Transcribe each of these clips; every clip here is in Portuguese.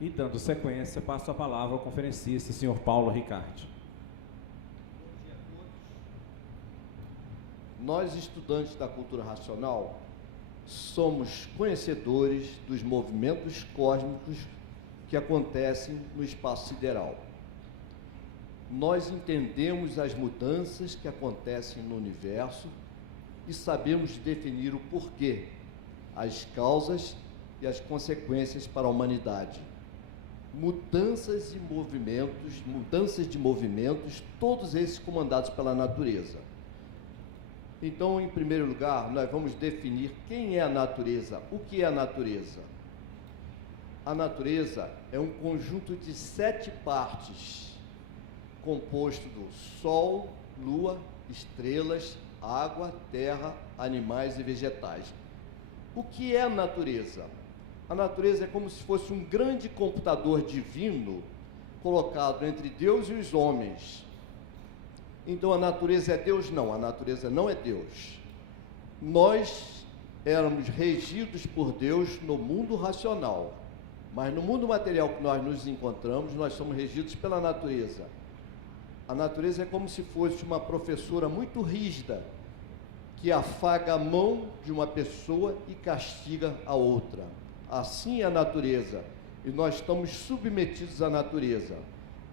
E, dando sequência, passo a palavra ao conferencista, senhor Paulo Ricardi. Bom dia a todos. Nós, estudantes da cultura racional, somos conhecedores dos movimentos cósmicos que acontecem no espaço sideral. Nós entendemos as mudanças que acontecem no universo e sabemos definir o porquê, as causas e as consequências para a humanidade. Mudanças de movimentos, todos esses comandados pela natureza. Então, em primeiro lugar, nós vamos definir quem é a natureza, o que é a natureza. A natureza é um conjunto de 7 partes, composto do Sol, Lua, estrelas, água, terra, animais e vegetais. O que é a natureza? A natureza é como se fosse um grande computador divino colocado entre Deus e os homens. Então a natureza é Deus? Não, a natureza não é Deus. Nós éramos regidos por Deus no mundo racional, mas no mundo material que nós nos encontramos, nós somos regidos pela natureza. A natureza é como se fosse uma professora muito rígida, que afaga a mão de uma pessoa e castiga a outra. Assim é a natureza, e nós estamos submetidos à natureza.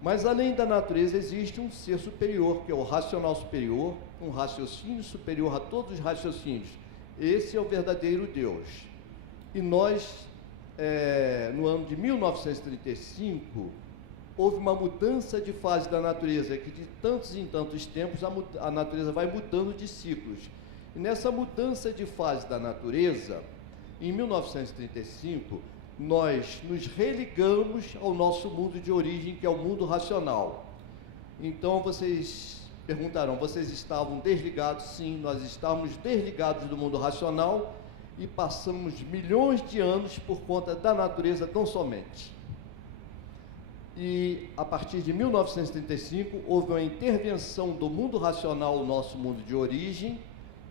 Mas além da natureza existe um ser superior, que é o racional superior, um raciocínio superior a todos os raciocínios. Esse é o verdadeiro Deus. E nós, no ano de 1935, houve uma mudança de fase da natureza, que de tantos em tantos tempos a natureza vai mudando de ciclos. E nessa mudança de fase da natureza, em 1935, nós nos religamos ao nosso mundo de origem, que é o mundo racional. Então vocês perguntarão, vocês estavam desligados? Sim, nós estávamos desligados do mundo racional e passamos milhões de anos por conta da natureza tão somente. E a partir de 1935 houve uma intervenção do mundo racional no nosso mundo de origem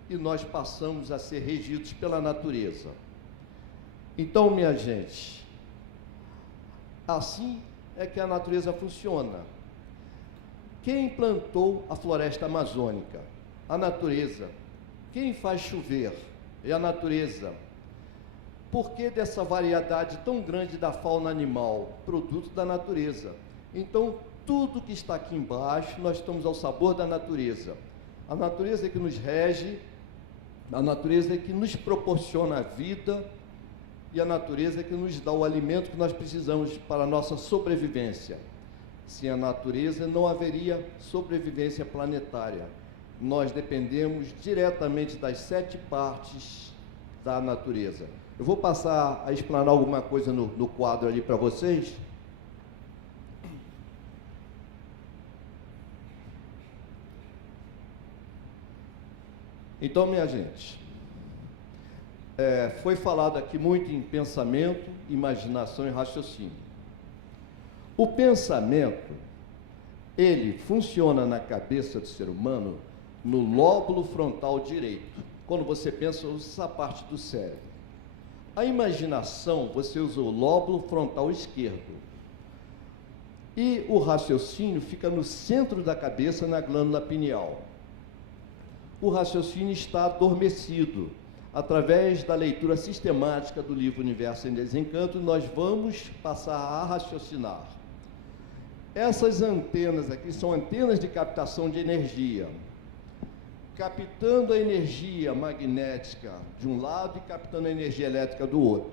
e nós passamos a ser regidos pela natureza. Então, minha gente, assim é que a natureza funciona. Quem plantou a floresta amazônica? A natureza. Quem faz chover? É a natureza. Por que dessa variedade tão grande da fauna animal? Produto da natureza. Então, tudo que está aqui embaixo, nós estamos ao sabor da natureza. A natureza é que nos rege, a natureza é que nos proporciona a vida, e a natureza é que nos dá o alimento que nós precisamos para a nossa sobrevivência. Sem a natureza não haveria sobrevivência planetária. Nós dependemos diretamente das 7 partes da natureza. Eu vou passar a explanar alguma coisa no quadro ali para vocês. Então, minha gente, foi falado aqui muito em pensamento, imaginação e raciocínio. O pensamento, ele funciona na cabeça do ser humano no lóbulo frontal direito. Quando você pensa, usa essa parte do cérebro. A imaginação, você usa o lóbulo frontal esquerdo. E o raciocínio fica no centro da cabeça, na glândula pineal. O raciocínio está adormecido. Através da leitura sistemática do livro Universo em Desencanto, nós vamos passar a raciocinar. Essas antenas aqui são antenas de captação de energia, captando a energia magnética de um lado e captando a energia elétrica do outro.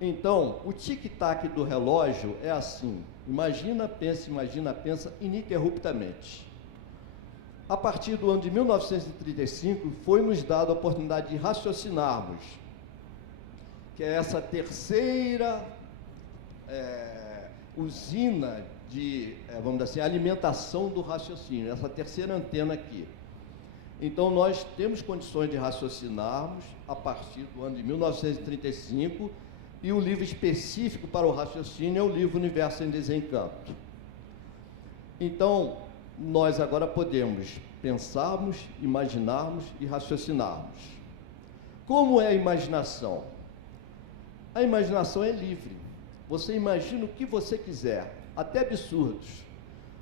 Então, o tic-tac do relógio é assim: imagina, pensa ininterruptamente. A partir do ano de 1935, foi nos dada a oportunidade de raciocinarmos, que é essa terceira usina de, vamos dizer assim, alimentação do raciocínio, essa terceira antena aqui. Então, nós temos condições de raciocinarmos a partir do ano de 1935, e o livro específico para o raciocínio é o livro Universo em Desencanto. Então, nós agora podemos pensarmos, imaginarmos e raciocinarmos. Como é a imaginação? A imaginação é livre. Você imagina o que você quiser, até absurdos.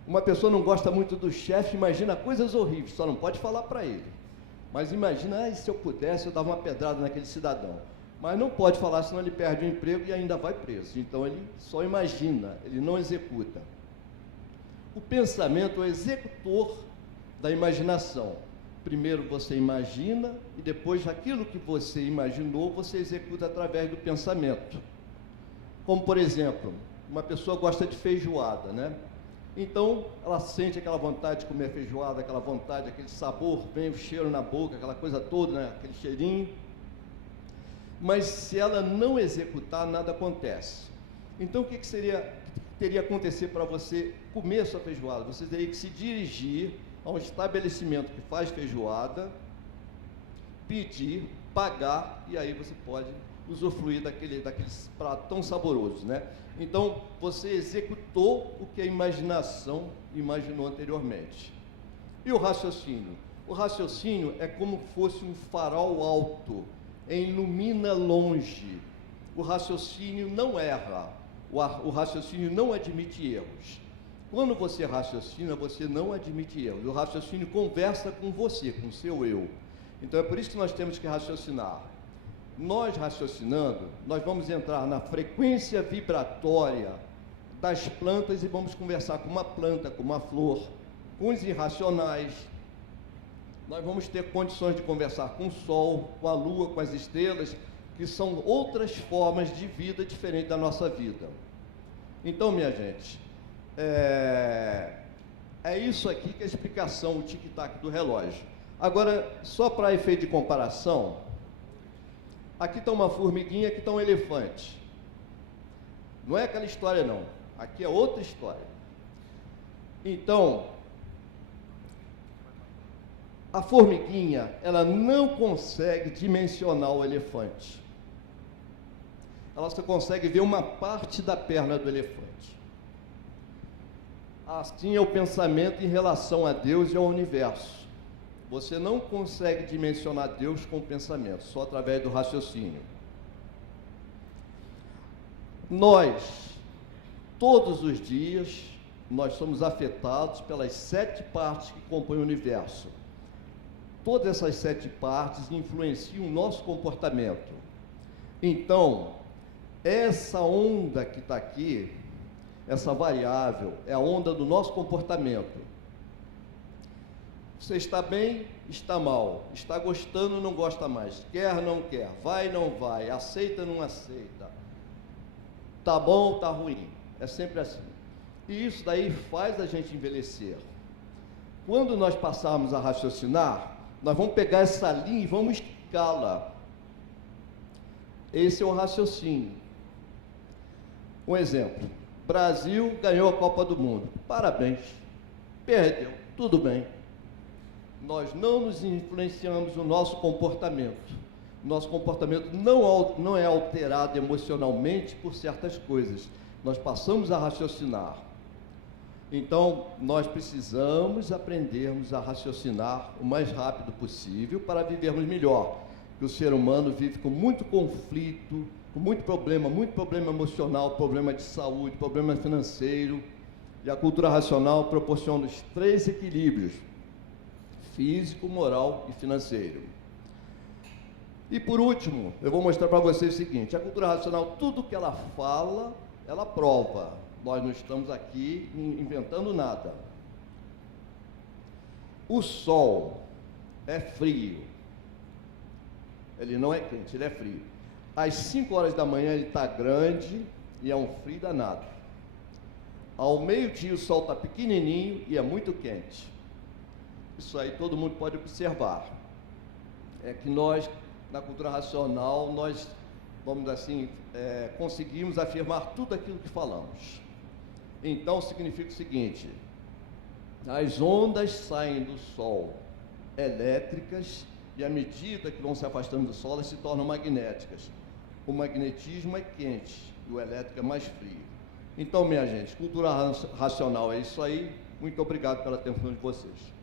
Uma pessoa não gosta muito do chefe, imagina coisas horríveis, só não pode falar para ele. Mas imagina, se eu pudesse, eu dava uma pedrada naquele cidadão. Mas não pode falar, senão ele perde o emprego e ainda vai preso. Então ele só imagina, ele não executa. O pensamento é o executor da imaginação. Primeiro você imagina e depois aquilo que você imaginou, você executa através do pensamento. Como, por exemplo, uma pessoa gosta de feijoada, né? Então, ela sente aquela vontade de comer feijoada, aquela vontade, aquele sabor, vem o cheiro na boca, aquela coisa toda, né? Aquele cheirinho. Mas se ela não executar, nada acontece. Então, o que teria que acontecer para você comer a sua feijoada? Você teria que se dirigir a um estabelecimento que faz feijoada, pedir, pagar, e aí você pode usufruir daqueles pratos tão saborosos, né? Então, você executou o que a imaginação imaginou anteriormente. E o raciocínio? O raciocínio é como fosse um farol alto, ilumina longe. O raciocínio não erra, o raciocínio não admite erros. Quando você raciocina, você não admite erros. O raciocínio conversa com você, com o seu eu. Então, é por isso que nós temos que raciocinar. Nós raciocinando, nós vamos entrar na frequência vibratória das plantas e vamos conversar com uma planta, com uma flor, com os irracionais. Nós vamos ter condições de conversar com o sol, com a lua, com as estrelas, que são outras formas de vida diferentes da nossa vida. Então, minha gente, é isso aqui que é a explicação, o tic-tac do relógio. Agora, só para efeito de comparação, aqui está uma formiguinha, aqui está um elefante. Não é aquela história, não. Aqui é outra história. Então, a formiguinha, ela não consegue dimensionar o elefante. Ela só consegue ver uma parte da perna do elefante. Assim é o pensamento em relação a Deus e ao universo. Você não consegue dimensionar Deus com o pensamento, só através do raciocínio. Nós, todos os dias, nós somos afetados pelas 7 partes que compõem o universo. Todas essas 7 partes influenciam o nosso comportamento. Então, essa onda que está aqui, essa variável, é a onda do nosso comportamento. Você está bem, está mal, está gostando, não gosta mais, quer, não quer, vai, não vai, aceita, não aceita, tá bom, tá ruim, é sempre assim. E isso daí faz a gente envelhecer. Quando nós passarmos a raciocinar, nós vamos pegar essa linha e vamos esticá-la. Esse é o raciocínio. Um exemplo, Brasil ganhou a Copa do Mundo, parabéns, perdeu, tudo bem. Nós não nos influenciamos no nosso comportamento. Nosso comportamento não é alterado emocionalmente por certas coisas. Nós passamos a raciocinar. Então, nós precisamos aprendermos a raciocinar o mais rápido possível para vivermos melhor. Porque o ser humano vive com muito conflito, com muito problema emocional, problema de saúde, problema financeiro. E a cultura racional proporciona os 3 equilíbrios: físico, moral e financeiro. E por último, eu vou mostrar para vocês o seguinte: a cultura racional, tudo que ela fala, ela prova. Nós não estamos aqui inventando nada. O sol é frio. Ele não é quente, ele é frio. Às 5 horas da manhã ele está grande e é um frio danado. Ao meio-dia o sol está pequenininho e é muito quente. Isso aí todo mundo pode observar. É que nós, na cultura racional, nós, vamos assim, conseguimos afirmar tudo aquilo que falamos. Então, significa o seguinte: as ondas saem do Sol elétricas e, à medida que vão se afastando do Sol, elas se tornam magnéticas. O magnetismo é quente e o elétrico é mais frio. Então, minha gente, cultura racional é isso aí. Muito obrigado pela atenção de vocês.